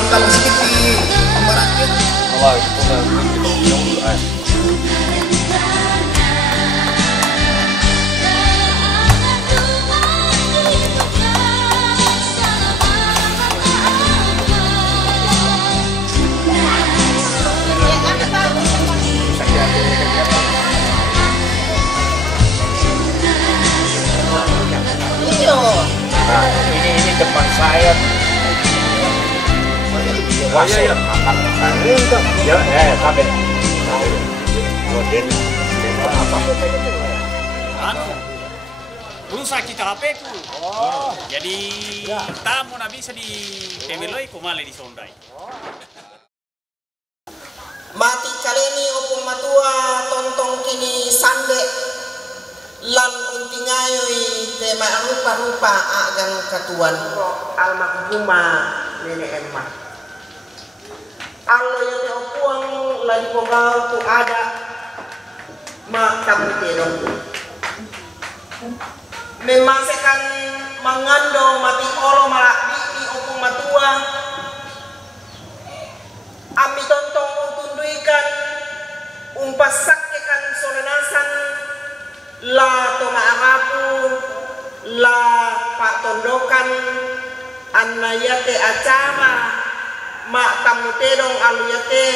Kalau sedikit di pembaratnya. Oh, itu kan dulu Nah, ini depan saya. Oh iya, iya. Ya, sampai. Rusak kita HP ku. Oh. Jadi tamu na bisa di temeloi kumale di sondai. Mati kaleni opung matua tontong kini sande lan untingayoi tema rupa-rupa agang katuan almarhumah nenek Emma. Allah yang opuang lagi pogau tu ada mak tamu terong. Memasekan mangando mati olo malak di opung matua. Ami tontong tunduikan umpasakekan solenasan la toma arapu la pak tondokan anayate acara mak tamu tedong aluyate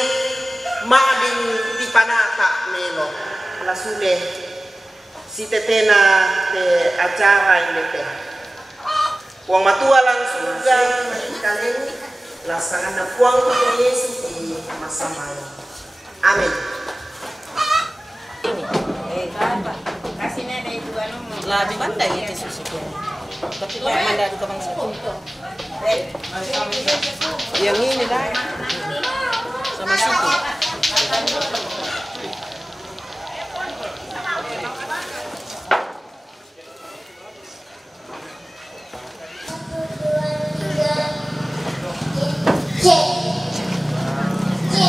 mak ding di panata melo ala sudah si tetena te acara ini teh uang matua langsung kalian laksanakan uang untuk Yesus di masa malu. Amin. Kasih nenek itu anu Lah di mana ya Yesus itu? Tapi kok mandar ke bangsa itu? Yang ini dah. Sama situ.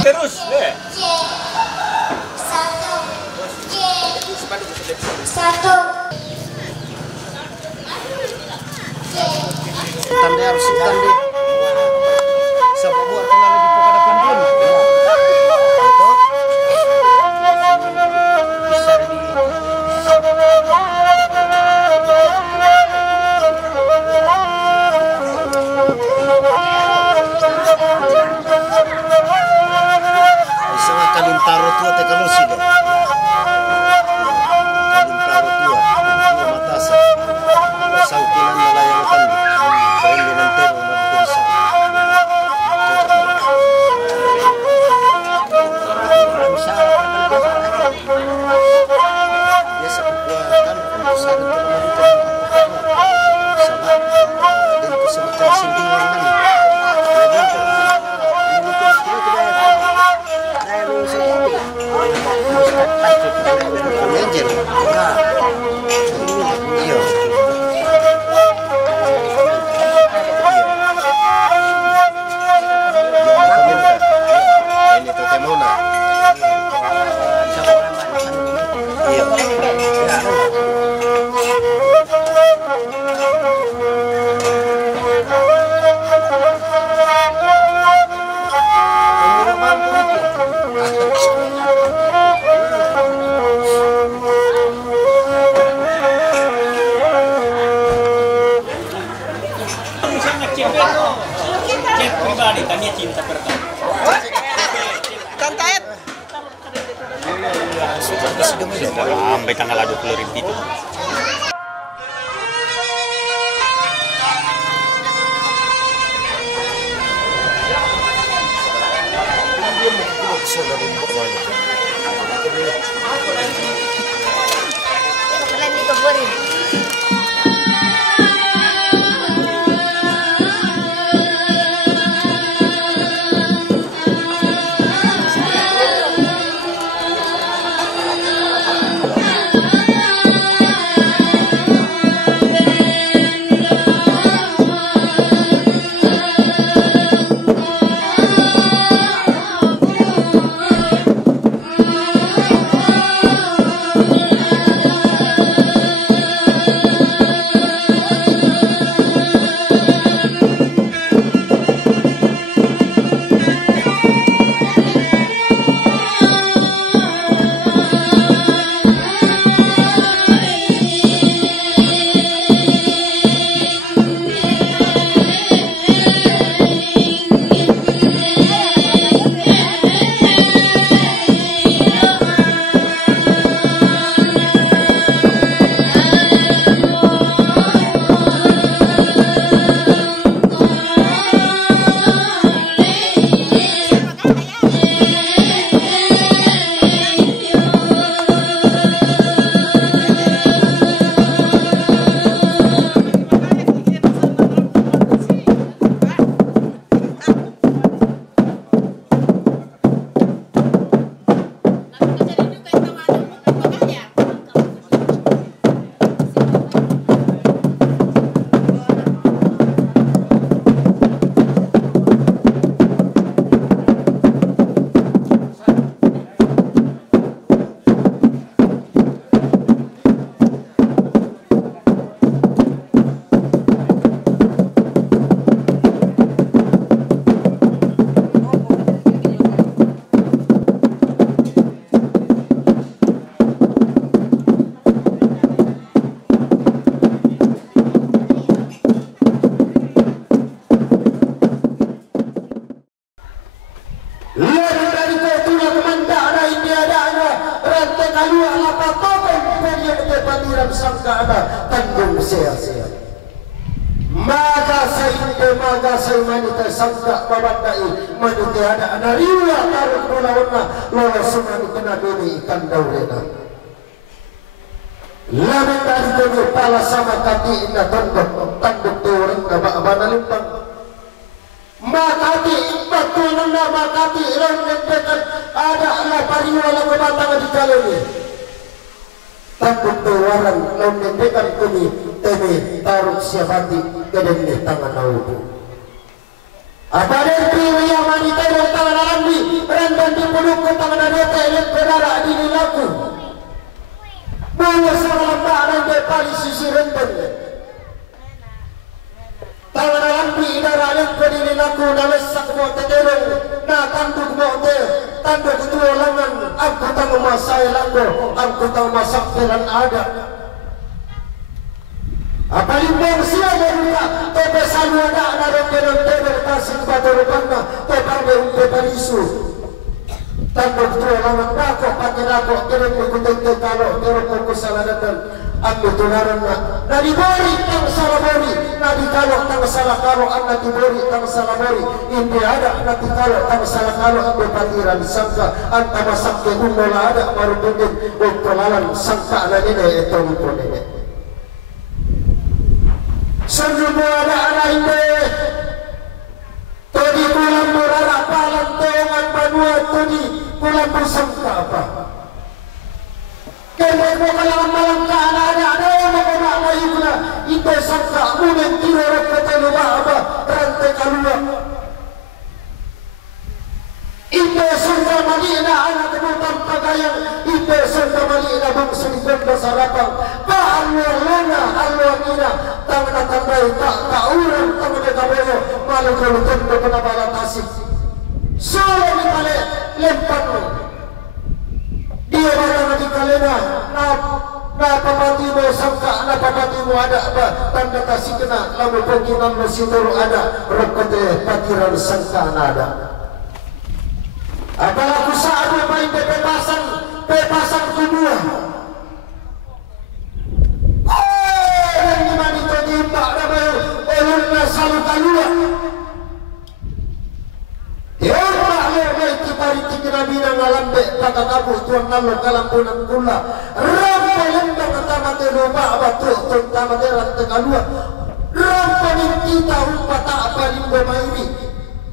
Terus deh. Tanda harus tanda. Siapa buat kenal di pokok depan pun. Bisa di Sangat kalintaro tua teknologi sudah. Kalintaro tua matasa. Sangkinan nelayan kan. Saya nanti rumah desa. Biasa kan bisa dan kesempatan sendirian kan. Angel, iya. Ini Totemona. Iya. Cip pribadi kan dia cinta pertama. Kantaet. Sampai tanggal 20 itu. Kalian di kaburin. Lalu dari ketulah kemandana ini adanya rantai kalua apa topeng periode kepatiran sangka ada tanggung sia-sia. Maka saya manita sangka babandai manita ada anariwa taruh kulawana lola sumani kena doni ikan daurena. Lalu dari kami pala sama kati ina tanduk orang abana limpang. Makati betul na makati orang mendekat ada Allah pariwala kebatangan di kalanya. Tanduk orang lawan mendekat kami teme taruh siapati kedeni tangan naubu. Apa dari yang wanita dari tangan alambi rendan di puluk ke tangan adete elek berada di nilaku. Bawa salam barang dari pali sisi rendan. Tangan alambi idara elek berdiri laku nalesak mo teterong na tanduk mo te tanduk kedua langan aku tahu masai laku aku tahu masaktiran ada. Apa limbang siapa juga tope salu ada narok kenon teber kasih batu rupanya topar beumpe parisu tanduk kedua langan dako pakai dako keren mengikuti kalau kerok kusaladakan ambil tunaran na dibori tang salah bori na dikalok tang salah kalok na dibori tang salah bori ini ada na dikalok tang salah kalok ambil patiran sangka anta masak ke umola ada marududin untolalan sangka na nene eto lipo nene sanjumu ada anak ini tadi pulang murara palang teongan banua tadi pulang bersangka apa kena mo kalang malang ka ada yang mau na yuna ito sangka munen tirorok ketelu ba rantai kalua ito sangka malina anak kebutan pagayang ito sangka malina bangsa di gondo sarapang pa alwalana alwanina tangna tambay ka urang tangna kaboyo malu kalutun do panabalatasi solo ni pale lempang dia barang di kalena na pamati mo sangka na pamati mo ada apa tanda kasih kena lalu pengkinan mo sidoro ada rokote patiran sangka ada apalagi saat mo main pepasan kedua dan dimana itu diimbak namanya olurna salu kalua diimbak lewat kipari tikina bina ngalambe kata kabu tuan nalo kalampunan kula rampa lembang utama telupa abatu utama telan tekalua rampa kita umpa tak apa limbo mairi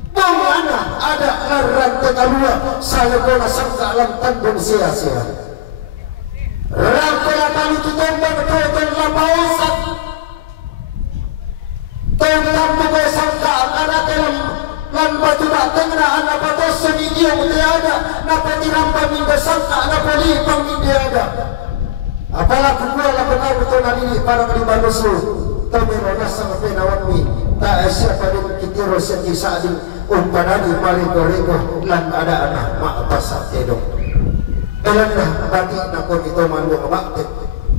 bagaimana ada laran tekalua saya bola sangka alam tandung sia-sia rampa lapan itu tombang tombang lapausan tombang buka sangka anak telam lan batu tak tengah anak batu seni dia ada napa dirampa minda sangka napa lipang minda ada apalah kukua lah benar betul nalini para kalibanusu tomero nasa penawami tak siapa dengan kitiro senti saading umpanani mali gorego lan ada anak mak pasak tedong belanlah bati nakon ito manwo makte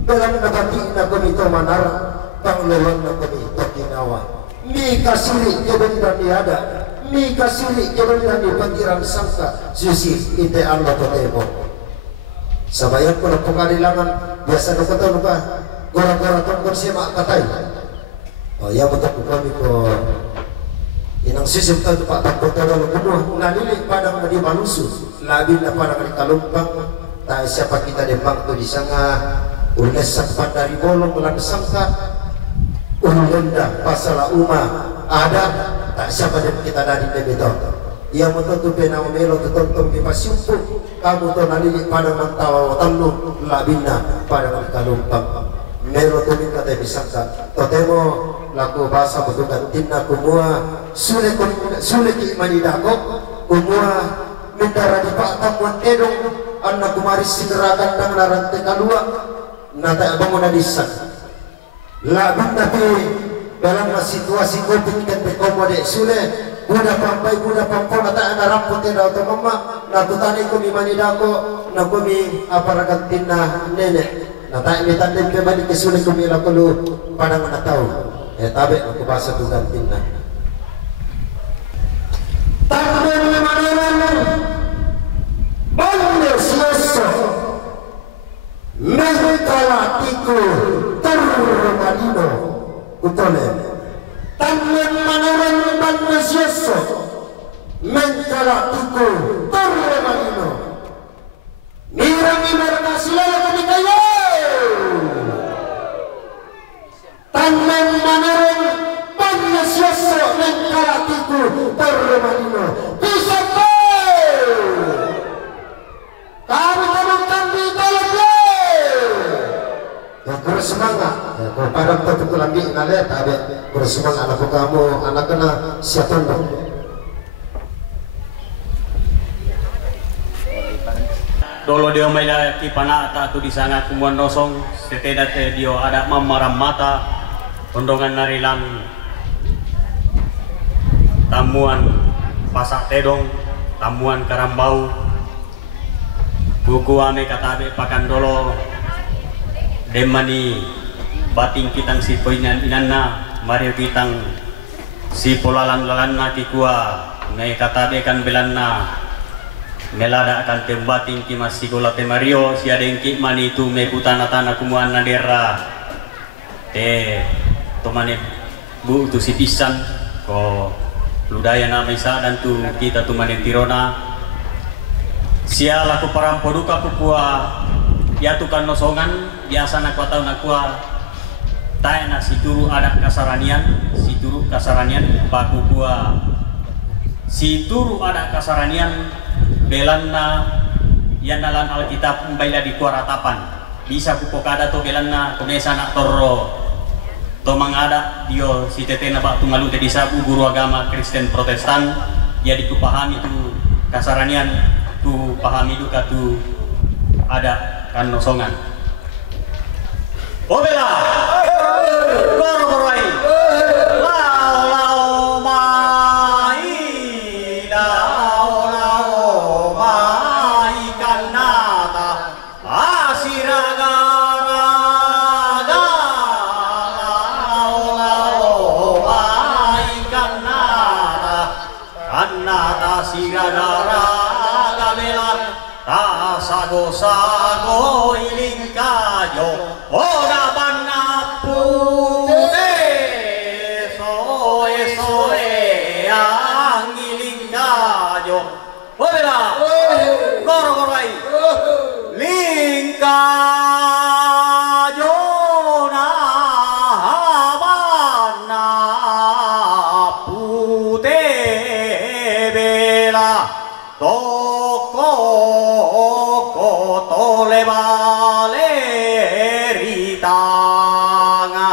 belanlah bati nakon ito manara panglelon nakon ito kinawa mi kasiri kebenaran ada mi kasiri kebenaran di panggiran sangka susi ite Allah totemo sabayan ko na pangalilangan biasa na kataw ba gora-gora tungkol siya makatay o ya betul kami ko inang sistem tayo pak takboto na lukuno nalili padang di manusu labi na parang kalumpang tayo siapa kita dembang to di sanga ules sakpan dari bolong lang sangka ulenda pasala uma ada tak siapa dem kita dari debito yang menentu penang melo tutontom di pasiumpu kamu to nalili pada mantawa tanu labina pada kalumpang melo to minta te bisangka totemo laku bahasa betukan tinna kumua sule ki manidako kumua mindara di patam wan edong anak kumaris siderakan nang narante kalua nata bangun adisan labina te dalam situasi covid kan bekomode sule buda pampai buda pampo nata ana rampot eda to mama natutani ko mi manidako na ko mi aparagat tinna nene nata mi tandem ke badi ke sule ko mi lakulu padang natau tabe aku bahasa tugan tinna tandem mi manidako mengkala tuku terlemanino nirangi mereka silala kemikayo tanmen manerong panyasyasa mengkala tuku terlemanino bisa kami temukan di dalam ya bersemangat ya kalau padam tertukul lagi nalet ada bersemangat anak kamu anak kena siapa dong dolo dia maila ki panata tu di sana kumuan nosong seteda te dia ada mamaram mata ondongan narilang tamuan pasak tedong tamuan karambau buku ame katabe pakan dolo demani bating kitang si poinan inanna mario kitang si polalan lalanna kikua ngai katabe kan belanna melada akan tembating ki masih gola temario si adeng ki mani tu me putana tanah kumuan nadera tomane bu tu si pisan ko ludaya na mesa dan tu kita tu mane tirona sia laku parampo duka kukua ya tukan nosongan biasa nak tahu nak kuah tay na si turu ada kasaranian si turu kasaranian baku kuah si turu ada kasaranian belanna yan nalan alkitab membaila di kuaratapan bisa kupokada to belanna kumesa nak torro to mangada dio si tete na bak tungalu te disabu guru agama Kristen Protestan ya dikupahami tu kasaranian tu pahami duka tu ada kan nosongan obela koro-koroi lau mai lau mai kanata asiragaraga lau mai kanata siragaraga bela sago-sago iling kayo ora panapute soe ang iling kayo obera koro-korai ling kayo na panapute bela le valeritanga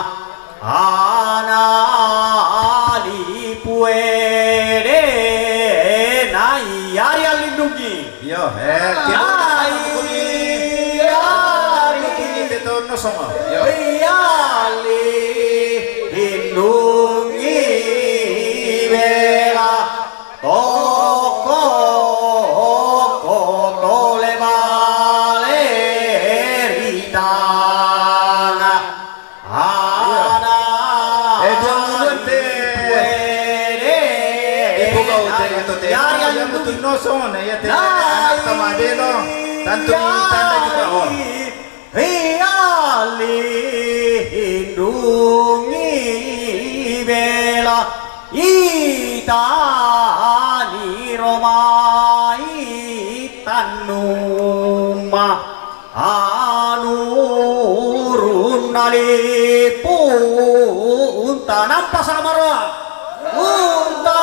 anali puede nai ari alindungi Yo, nai ari Ito no sama. Yo. ali lindungi bela toko le valeritanga Son, ella te hasta madero, tanto tanda juga on. Lindungi bela itani romai tanuma anurun nalipu unta nampak samarwa unta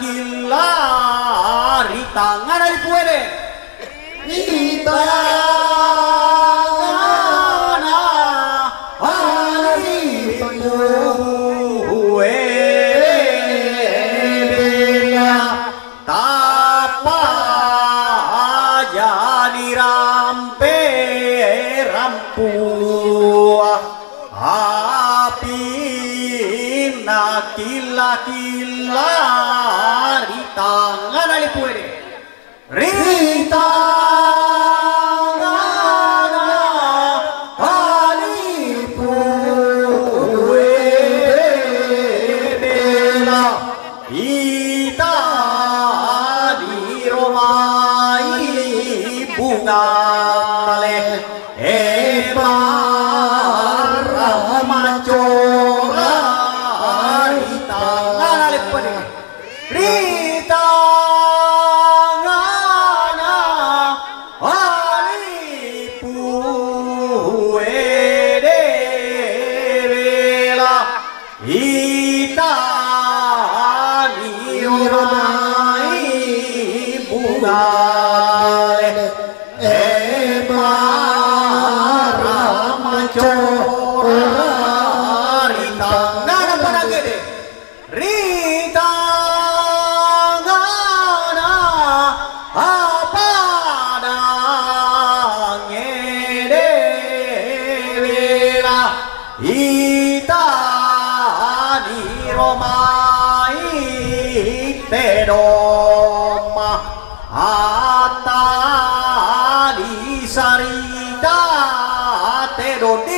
kila ritanga dari puede ritanga hari puede kila-kila di tangan alipu ini Rita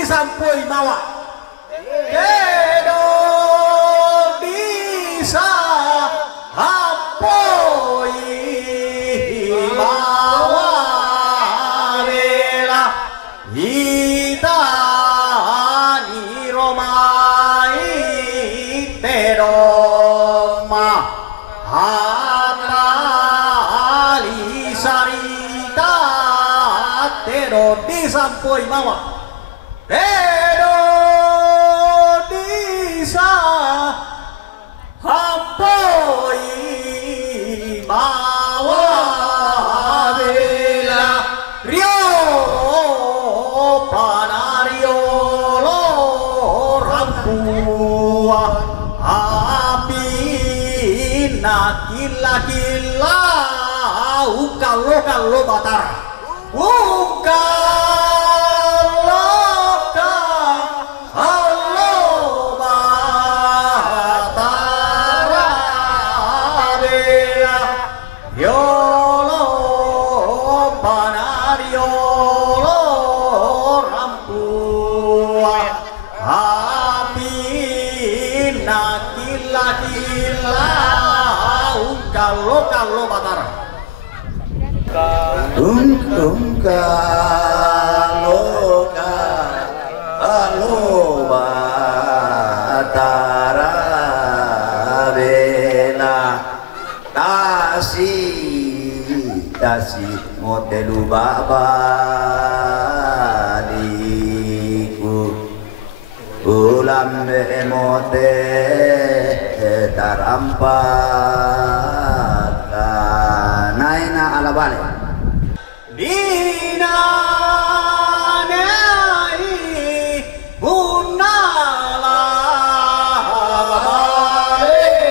sampoi mawa kedo bisa hapoi mawa bela ita ni romai teroma hatali sarita tero disampoi mawa Pero disa hampoi mawa bela rio panario lo rampua api nakila-kila ukalo batara kalau batara kalau batara bela tasi modelu babaliku ulam emote tarampak naina ala bale dina nai bunala balela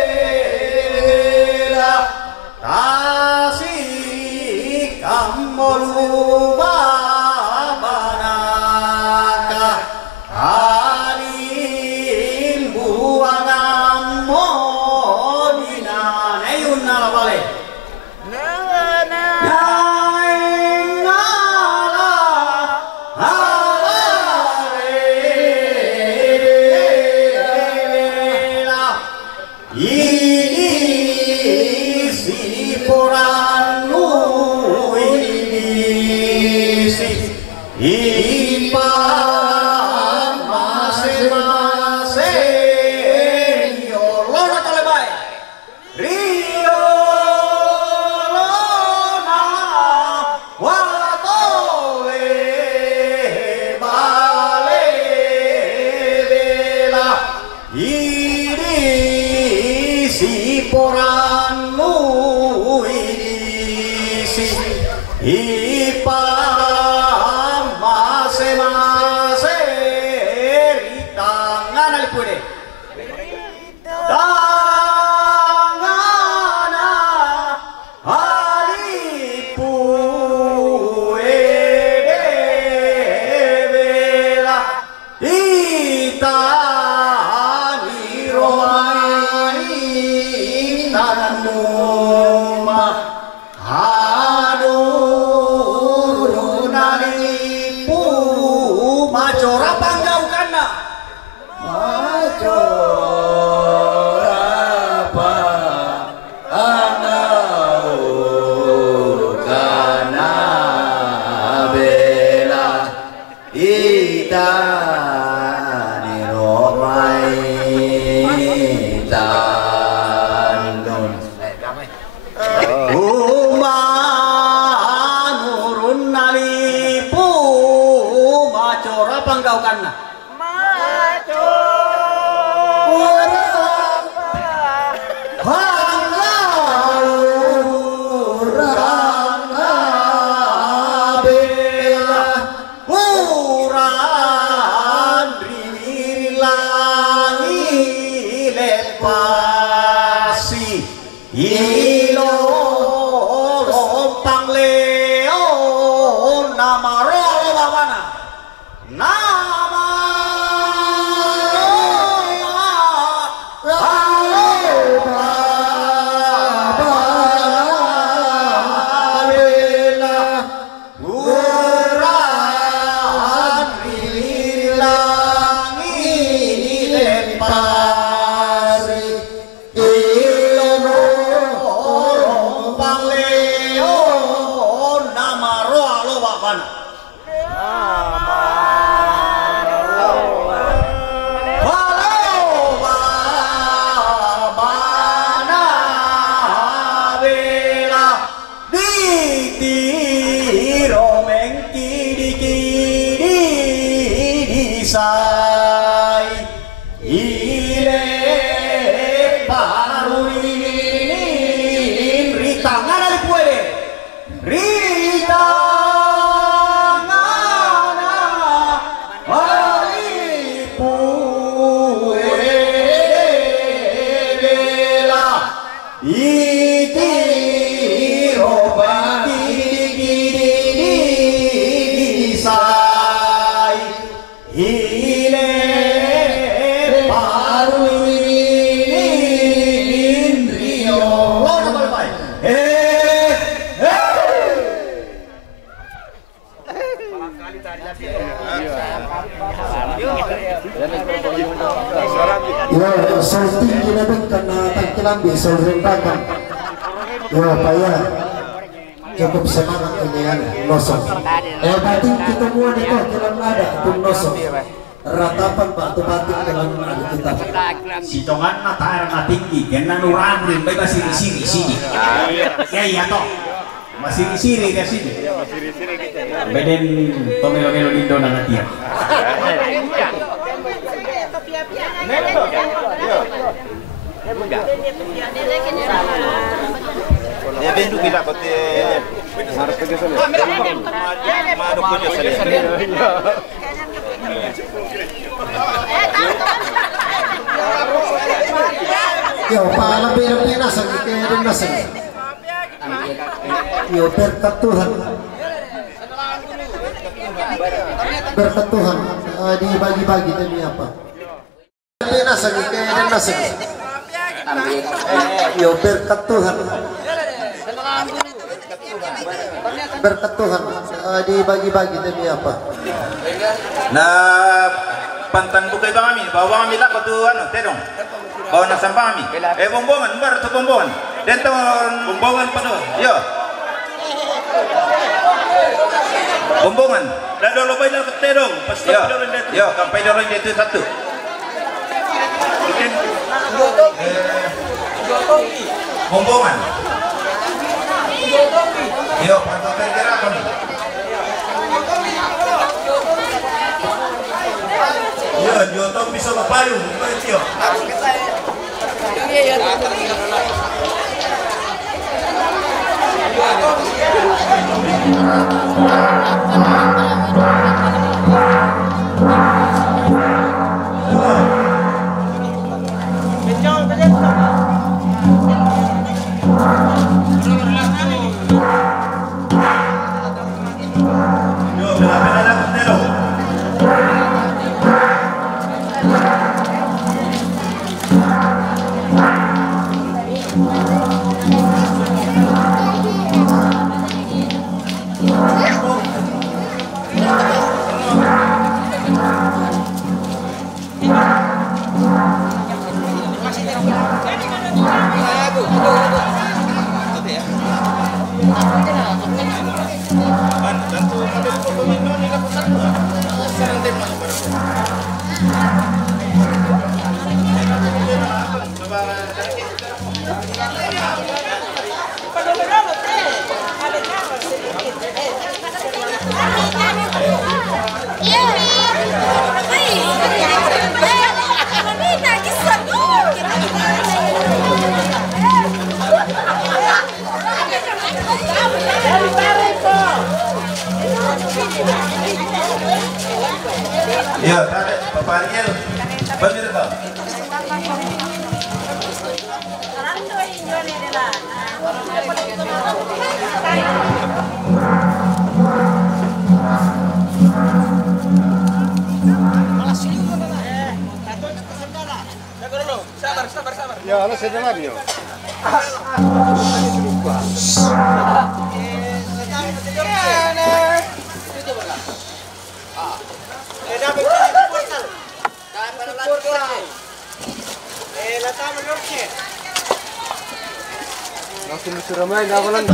tasik kamolu babanaka alim buangan modina nayun ala bale Ita ni roa cukup semangat kenyahan nosong. Berarti kita semua itu dalam ada pun nosong. Ratapan batu batik dalam ada kita. Sitongan mata air tinggi, kena nurangin, baik masih di sini. Ya iya toh, masih di sini ke sini. Beden tomelo-melo Indo nang dia. Ya bendu kita pati harus pergi sana. Madu punya sana. Yo, paano lebih nasag kaya rin nasag. Yo, berkat Tuhan. Berkat Tuhan, dibagi-bagi demi apa? Lebih nasag kaya rin nasag. Yo, berkat Tuhan. Berkat Tuhan, dibagi-bagi demi apa? Nah, pantang bukai bang kami, bawa kami tak betul anu, tedong. Bawa nak sampah kami. Bombongan, bar tu bombongan. Dan tu bombongan penuh. Yo. Bombongan. Dah dah lepas dah tedong. Pasti orang dia. Yo, sampai orang dia tu satu. Bombongan. Yo, pantang tergerak kami. Ya, dia tahu bisa berpayung, bukan tio. Ya, Bapak Ariel, bener Pak. Ya, halo sebenarnya. Langsung disuruh main, gak boleh.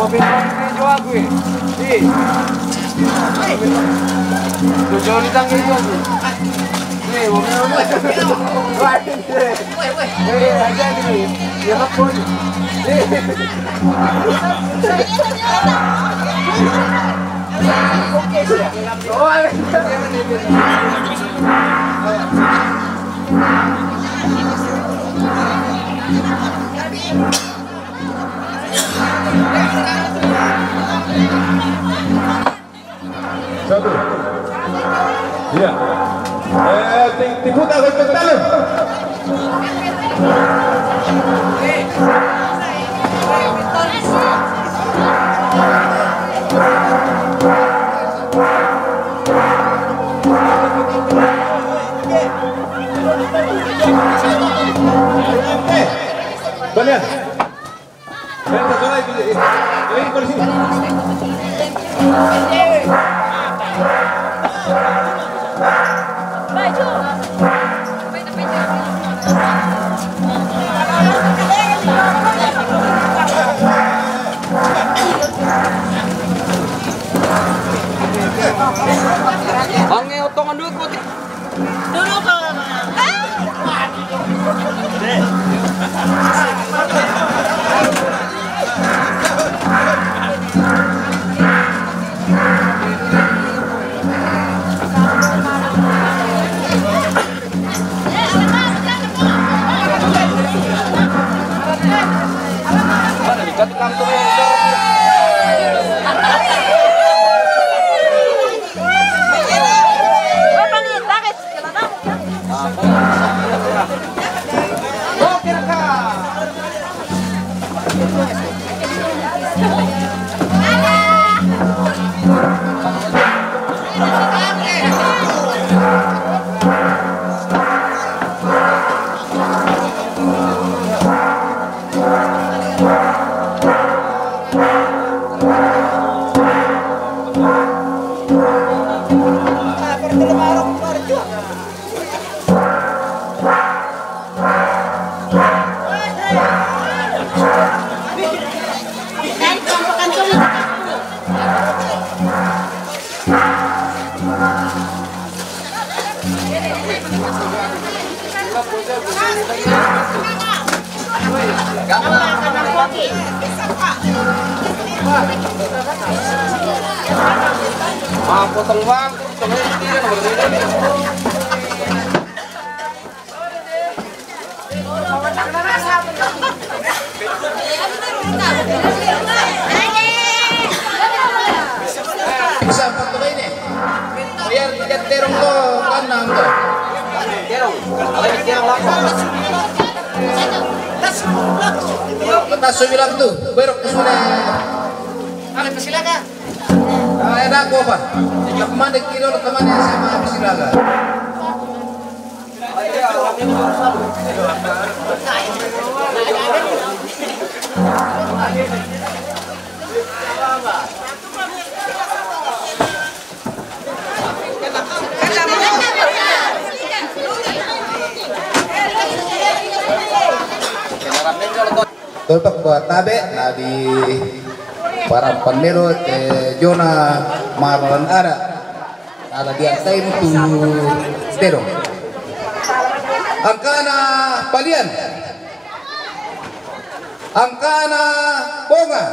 Mobil jual gue. Jual di tangga jual gue. Nih, mobil aja nih. Ya pun. Satu. Ya. Diputar ke dalam. Balian. Satu lagi. Ini kursi. Bangnya otongan dulu kok. Dulu kalau potong bang, Bisa foto ini. Biar tidak terong to kanang to. terong, lagi terong lapor. Kita bilang tuh, berok sudah. Ada pesilaga. Ada aku apa? Sejak mana kilo temannya sama pesilaga. tolpak buat tabe na di para pandero te Jona Marlan ada di time tu terong angkana palian angkana bonga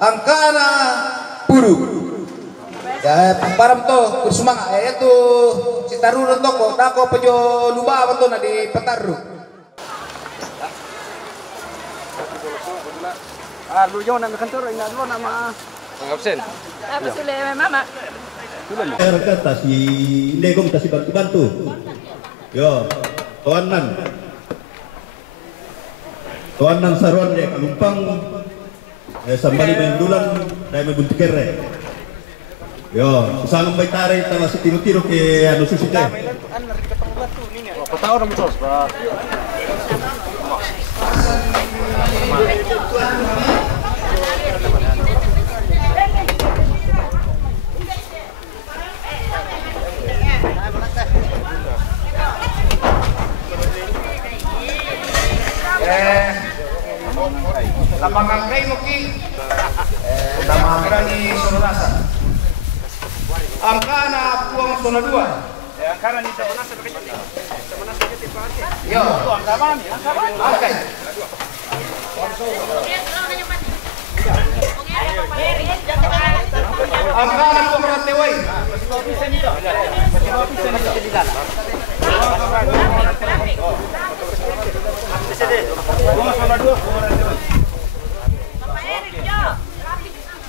angkana puru ya param to bersemangat itu citarurun toko dako pejo luba betul na di petaru lu yo nang kantor ina lu nama absen. Apa sudah mama? Kata si Legong kasih bantu. Yo, tuanan saruan dia kalumpang sambali mendulan dai membuntikere. Yo, susah ngambai tarik tanah si tiro ke anu susi teh. Apa tahu orang sos, Pak? Lapangan kay Muki nama Grani Sonolasa angkana puang zona 2 angkana ni Sonolasa yo angkai angkana puang Ratewai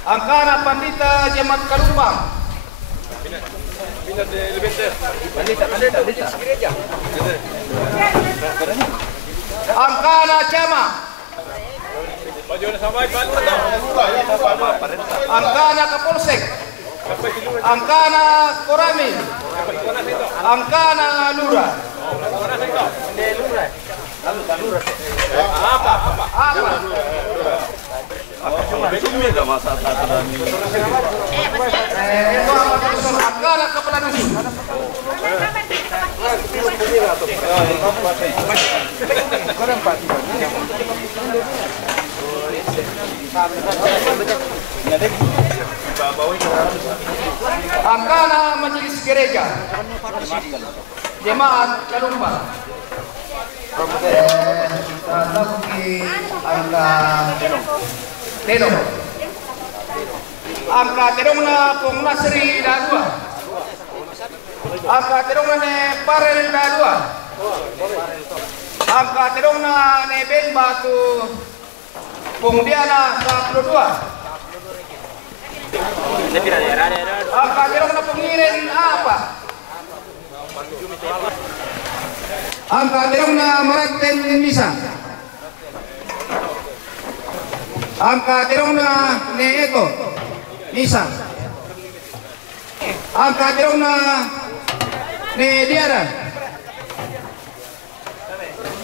angkana Pandita Jemat Kalumpang angkana Cama angkana Kapolsek angkana Korami angkana Lura apa angkana Kepala Dusun angkana Majelis Gereja Jemaat Kalumpang angka terong na Pong Nasri Dadua angka terong na Parel Dadua angka terong na Ben Batu Pong Diana sa Produa angka terong na Pongiren apa angka terong na Maraten Nisa angka terong na Neeko Nisa angka terong na Diara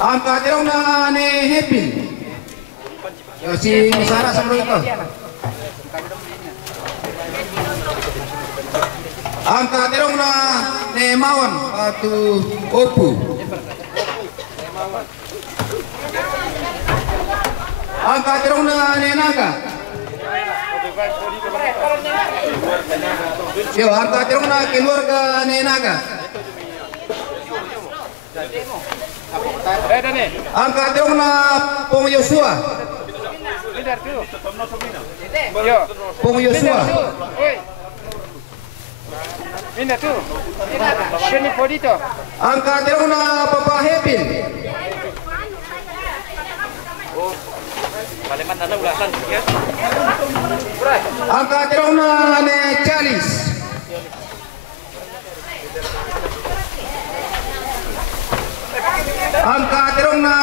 angka terong na Hepin si Misara sama itu angka terong na Mawan atau Opu angka terong na Naga yo angka terong na keluarga Naga angka terong na Pong Yosua Pong Yosua angka terong na Papa Hepin angka terong na Chalis angka terong na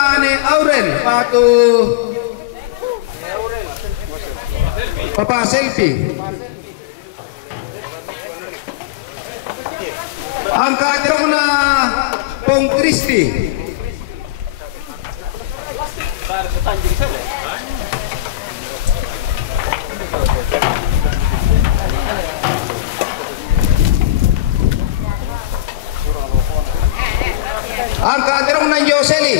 Aurel patu Papa Selfie angka terong na Pong Kristi angka terong na Joseli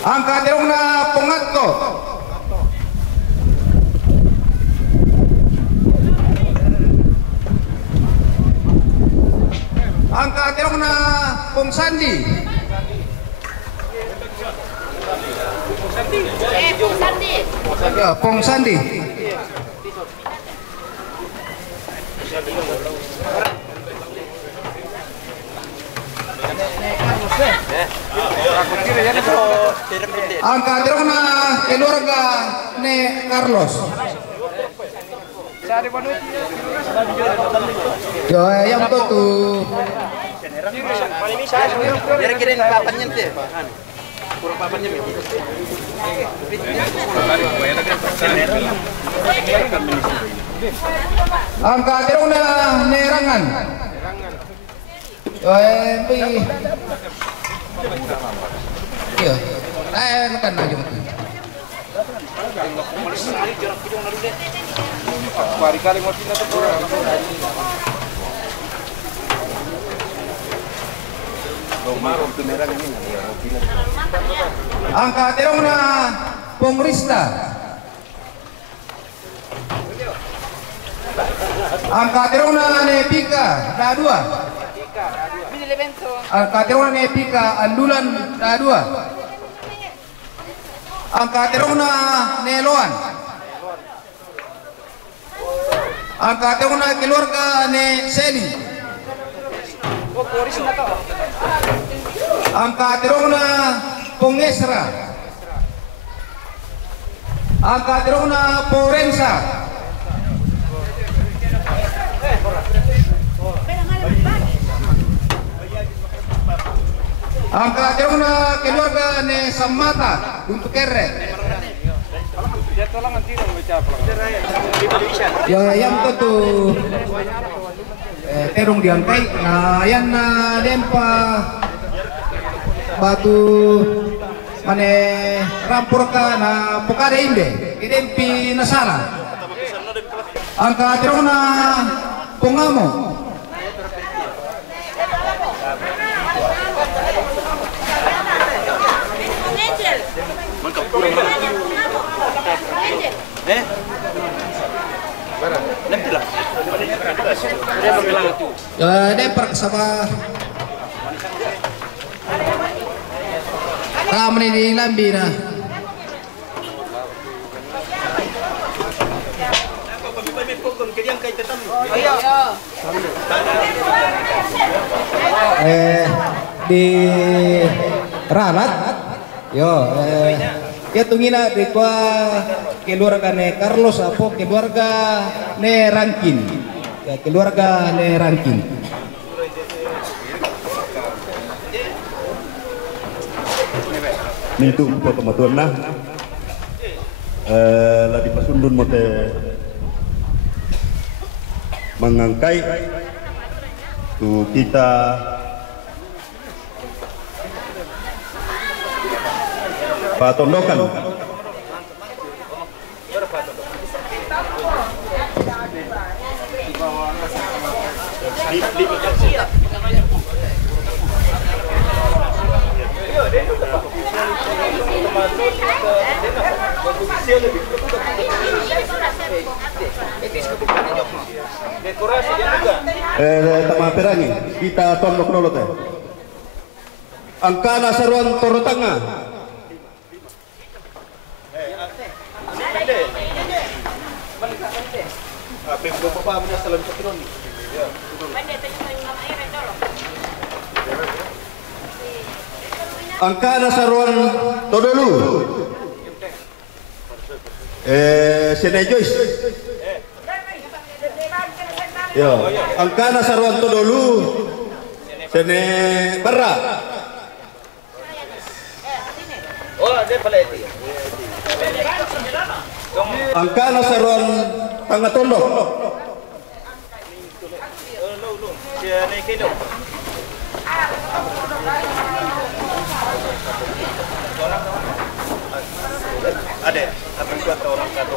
Angka terong na Pongatko. Angka terong na Pong Sandi. Ya, Pong Sandi. Angka terong na keluarga ne Carlos. Yo, yang tu. Angka terong na Nerangan. Yo, iya, kan aja. Angka terong na Pongrista. Angka terong na Nepika Da2. Angka terong na Nepika Andulan Da2. Angka terong na Neloan. Angka terong na keluarga ne Seli. Angka terong na Pongesra. Angka terong na Porensa. Angka terong na keluarga ne Samata untuk kere. Yang tu terong diangkai. Nah, yang na dempa batu mane rampurka na pokade inde idempi nasara. Angka terong na Pongamo. Demper sama kami di lambi na. Di Ralat, yo, ya tungina di keluarga ne Carlos apa keluarga ne Rankin, ya keluarga ne Rankin. Itu pematuan nah, lagi pasundun mote mengangkai tu kita patondokan. Tama perangi kita tondok dulu teh. Angka nasaruan Toro Tengah. Angka nasaruan Todolu. Sene Joyce. Yo, angka nasaruan Todolu. Sene Barra. Oh, dia peleti. Angka nasaruan Tangga Tondok. Ada, tapi buat orang kado.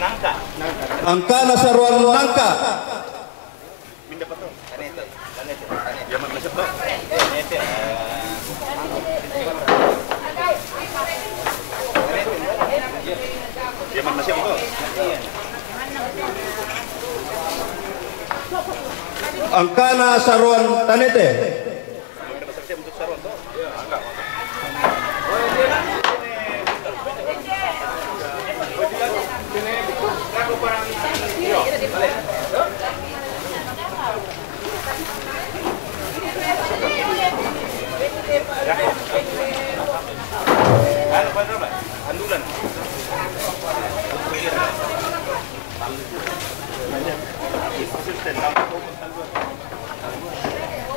Nangka. Angka nasaruan Nangka. Minda pato. Angkana Saruan Tanete.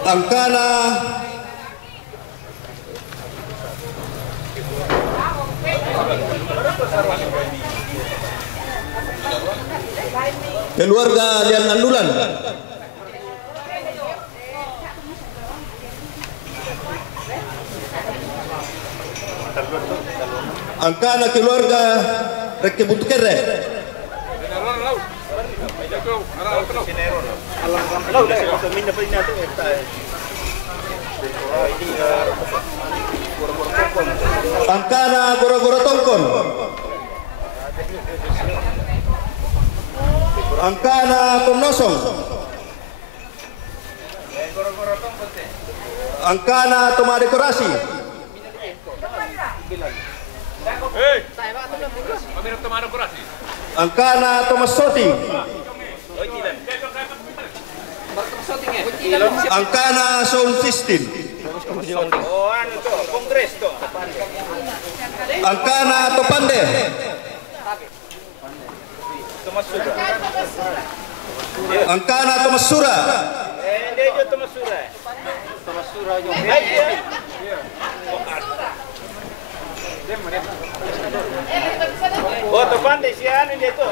Angkana keluarga Lian Nandulan. Angkana keluarga Reke Buntukere. Angkana Goro-Goro Tongkon. Angkana Tonosong. Angkana Toma Dekorasi. Angkana Thomas Soting. Angkana Sound System. Angkana Topande. Angkana Thomas Sura. Oh, Topande si ano dia tu?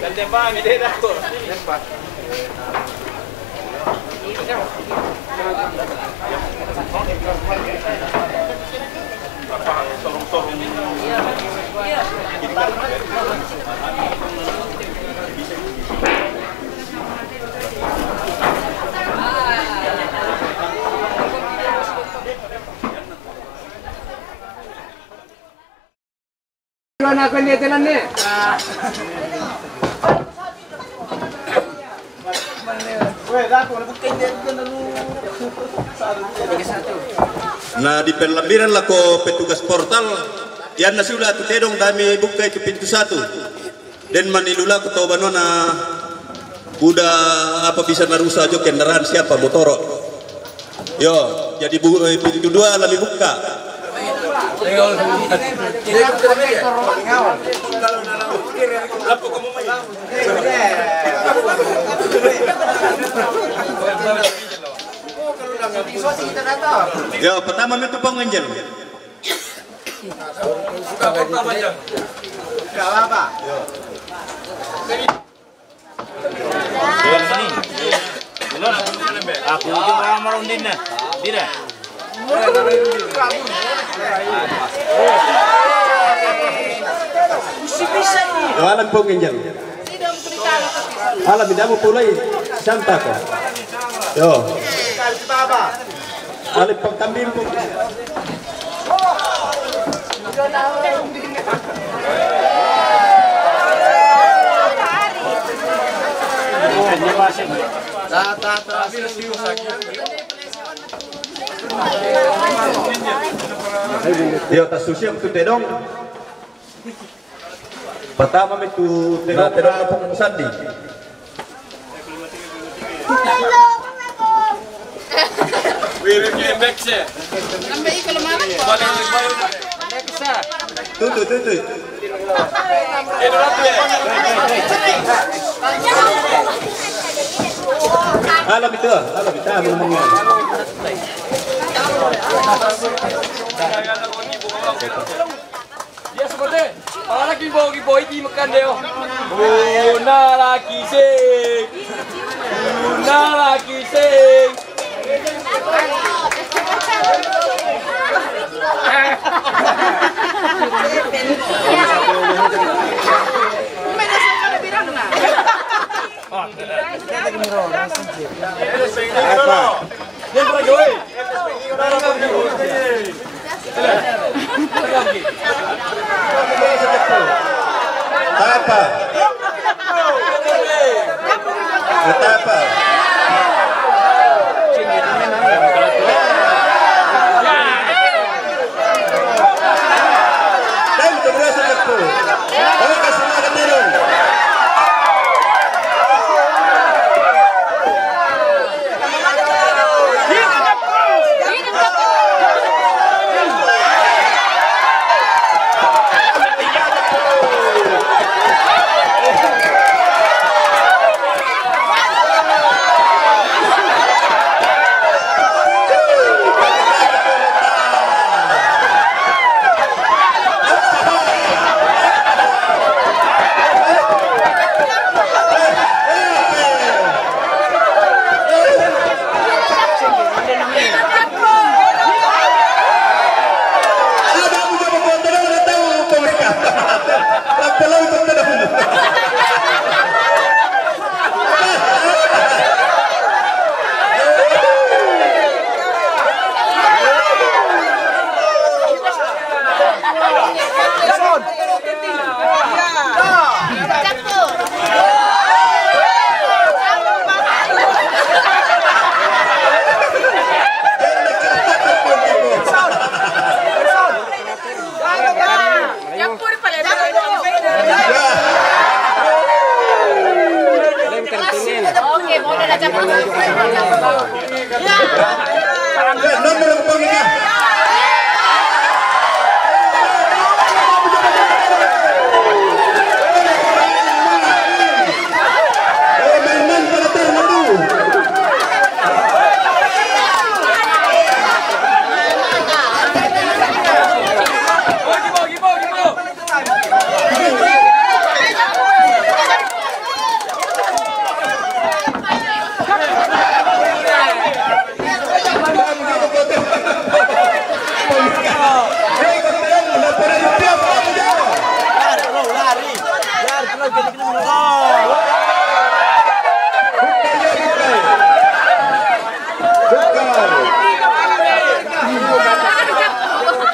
Dan tembang ide dah tu. Nak kena jalan ni. Nah di penlampiran lah ko petugas portal yan na sila tutedong dami buka ke pintu 1 dan manilula ko to banona udah apa bisa narusa jo kendaraan siapa motoro yo jadi pintu 2 lebih buka. Ya, pertama itu pengenjel. apa? Aku juga marong dinna. Tidak. Alam pengenjel. Alam tidak mau pulai santai kok. Yo. Alim pagkambing po. Yo tas susiam tu tedong. Pertama itu tedong apa sandi. Tutu. Alam itu ngomongnya. Dia seperti kalau lagi boy di makan dia. Una lagi sing. Apa? Betapa? Dan keberasa aku. Oleh kasih makan turun.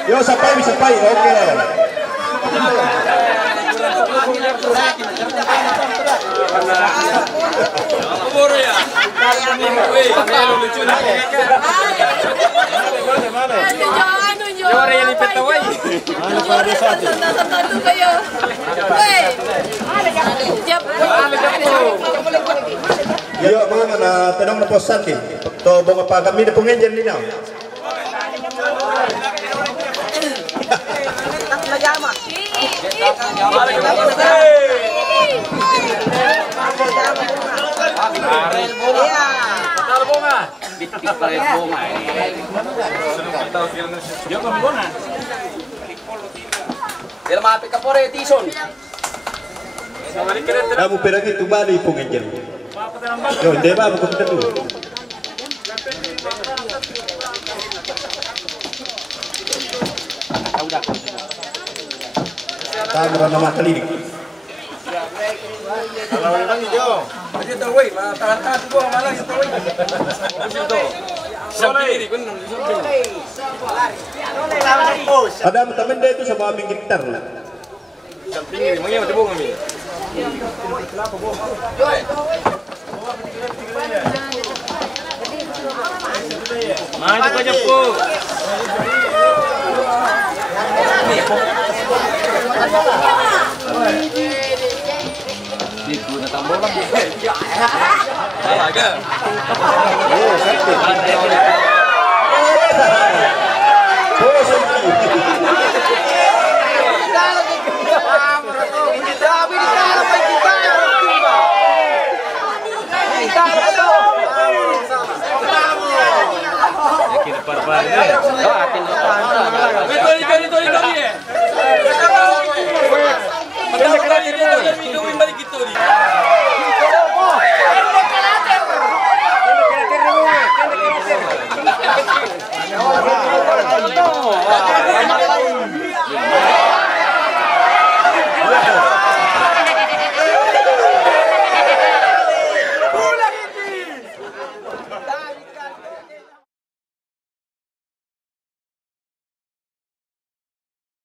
Yo, sampai, oke. Yo, mga na tanong na posan ki. To bunga pa kami na pengenjen ni now. Kamu pergi tu bali pengenjen. Yo, hindi ba ako kita tu? Tahu nama kali ni. Kalau orang ni jom. Dia tahu wei, tahan tu buang malang tahu wei. Ada teman dia itu sama aming gitar lah. Samping ini, mana yang tebung kami? Kenapa bohong? Maju aja po. Itu dah tambah lagi. Salah ke? Oh, sakit.